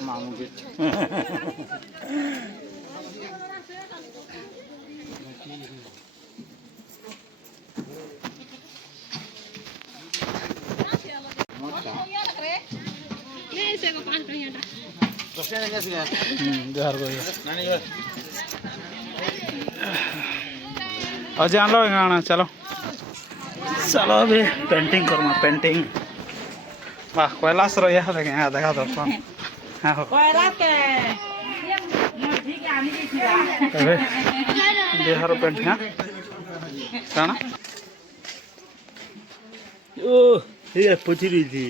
मामू के अजय आन लो गाना चलो चलो अभी पेंटिंग करूँ पेंटिंग वाह कैलाश रो यह देखें यहाँ देखा दर्शन हाँ हो बिहार पेंटिंग हाँ काना ओ ये पुचरी थी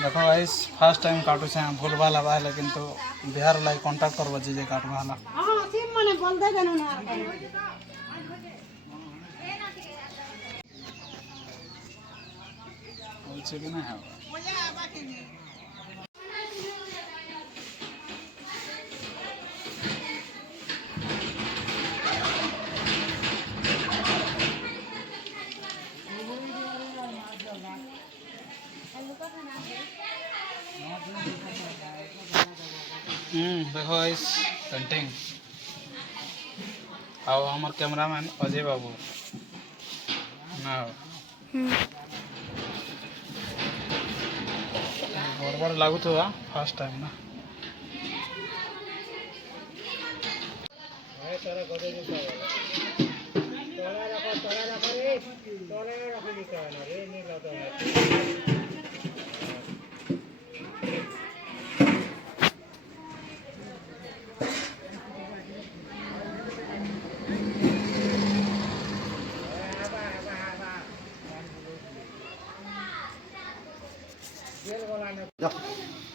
देखो गाइस फर्स्ट टाइम काटू से भूल भाला बा लेकिन तो बिहार लाइक कांटेक्ट करबो जे काट भाला हां सिम माने बोल दे जानू ना कुछ भी ना है देखो इस पेंटिंग आओ हमार कैमरामैन अजय बाबू ना बड़ लागू तो फर्स्ट टाइम ना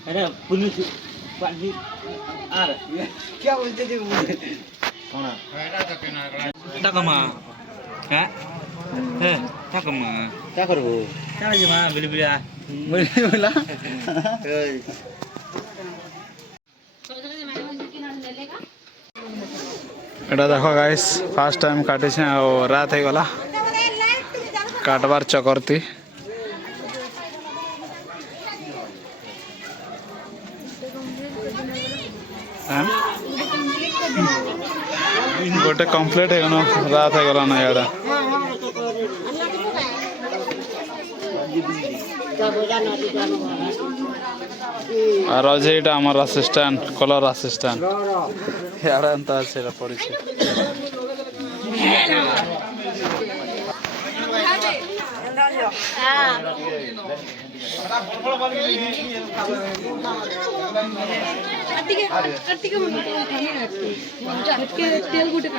अरे पुलिस पाजी आ रहा क्या बोलते थे कौन टकमा हैं हैं टकमा क्या करो क्या जी मां बिल बिल बोला एटा देखो गाइस फर्स्ट टाइम काटे छे और रात है गला काटबार चकरती गोटे कंप्लीट है गनो रात है गला ना यार और अजयटा हमार असिस्टेंट कलर असिस्टेंट यार अंत আছে পড়ি तेल गुटे